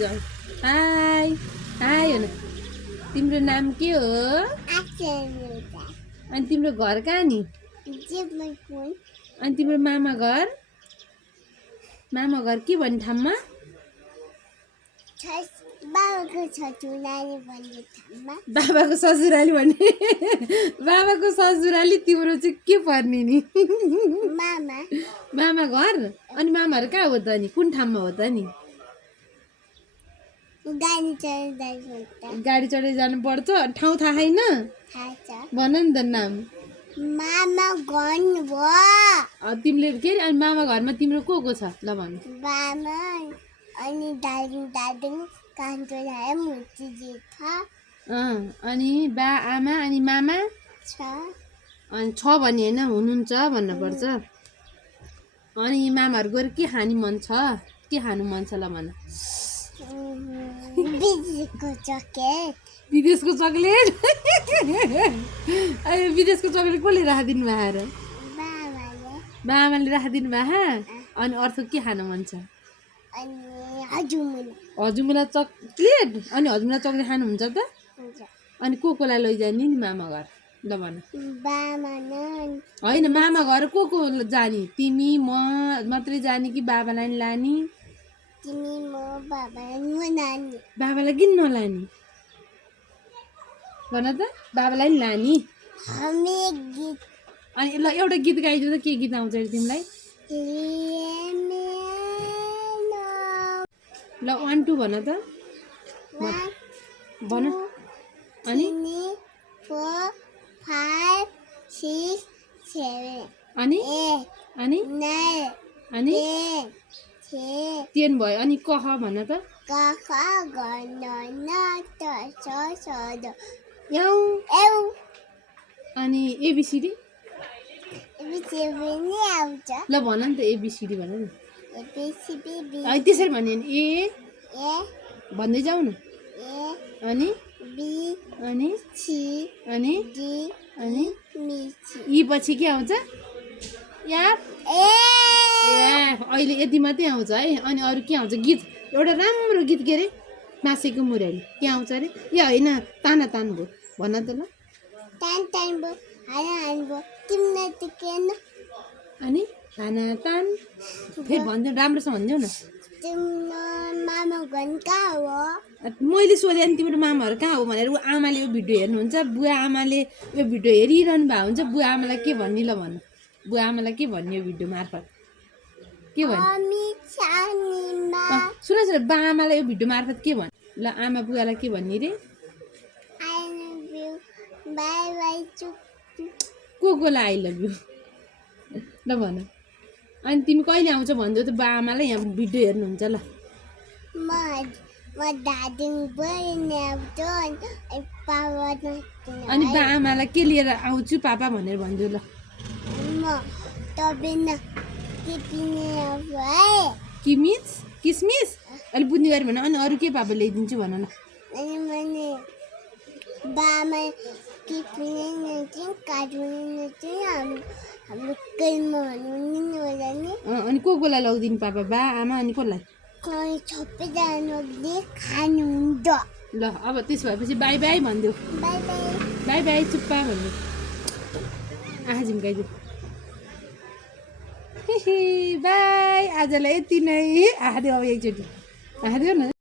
high high हो न तिम्रो नाम के हो अनि तिम्रो घर कहाँ नि अनि तिम्रो मामा घर के भन्ने ठाउँमा बाबाको ससुराली भन्ने बाबाको ससुराली तिम्रो चाहिँ के पर्ने नि मामा घर अनि मामाहरू कहाँ हो त नि कुन ठाउँमा हो त नि गाडी चढेर जानु पर्छ ठाउँ थाहा छैन भन नि त नाम मामा घर तिमीले के अरे अनि मामा घरमा तिम्रो को छ ल भन बामा अनि दादी कान्छो है मुर्ति छ अनि बा आमा अनि मामा अनि छ भने होइन हुनुहुन्छ भन्नुपर्छ अनि मामाहरू गएर के खानु मन छ के खानु मन छ ल भन विदेशको चक्लेट विदेशको चक्लेट कसले राखिदिनु भयो बाबाले राखिदिनु भयो अनि अर्को के खानु मन छ हजुरमुला चक्लेट अनि हजुरमुला चक्लेट खानुहुन्छ त अनि कोलाई लैजाने नि मामा घर ल भन होइन मामा घर को जाने तिमी म मात्रै जाने कि बाबालाई नि लाने बाबालाई किन नलाने भन त बाबालाई नि लाने अनि ल एउटा गीत गाइदियो त के गीत आउँछ तिमीलाई ल 1 2 भन त भन अनि 4 5 6 7 अनि अनि 9 अनि 10 भयो अनि कह भन त अनि एबीसीडी ल भन नि त एबीसीडी भन नि त्यसरी भन्यो नि ए भन्दै जाऊ न अनि अनि अनि अनि यी पछि के आउँछ यार अहिले यति मात्रै आउँछ है अनि अरू के आउँछ गीत एउटा राम्रो गीत के अरे मासेको मुरारी के आउँछ अरे ए होइन ताना तान भयो भन त ल अनि ताना तान फेरि भनिदेऊ राम्रोसँग भनिदेऊ न मैले सोधेँ अनि तिम्रो मामाहरू कहाँ हो भनेर ऊ आमाले यो भिडियो हेर्नुहुन्छ बुवा आमाले यो भिडियो हेरिरहनु भएको हुन्छ बुवा आमालाई के भन्ने ल भन बुवा आमालाई के भन्ने यो भिडियो मार्फत के भन्ने सुन बा आमालाई यो भिडियो मार्फत के भन्ने ल आमा बुवालाई के भन्ने रे कोलाई आई लभ यु ल भन अनि तिमी कहिले आउँछ भनिदेऊ त बा आमालाई यहाँ भिडियो हेर्नुहुन्छ ल अनि बा आमालाई के लिएर आउँछु पापा भनेर भनिदेऊ ल किसमिस अहिले बुझ्ने गरी भन अनि अरू के पापा ल्याइदिन्छु भन न अनि कोलाई लगिदिनु पापा बा आमा अनि कसलाई ल अब त्यसो भएपछि बाई बाई भनिदेऊ बाई बाई चुप्पा भनिदेऊ आँखा झिम्काइदेऊ बाई आजलाई यति नै आँखा देऊ अब एकचोटि आँखा देऊ न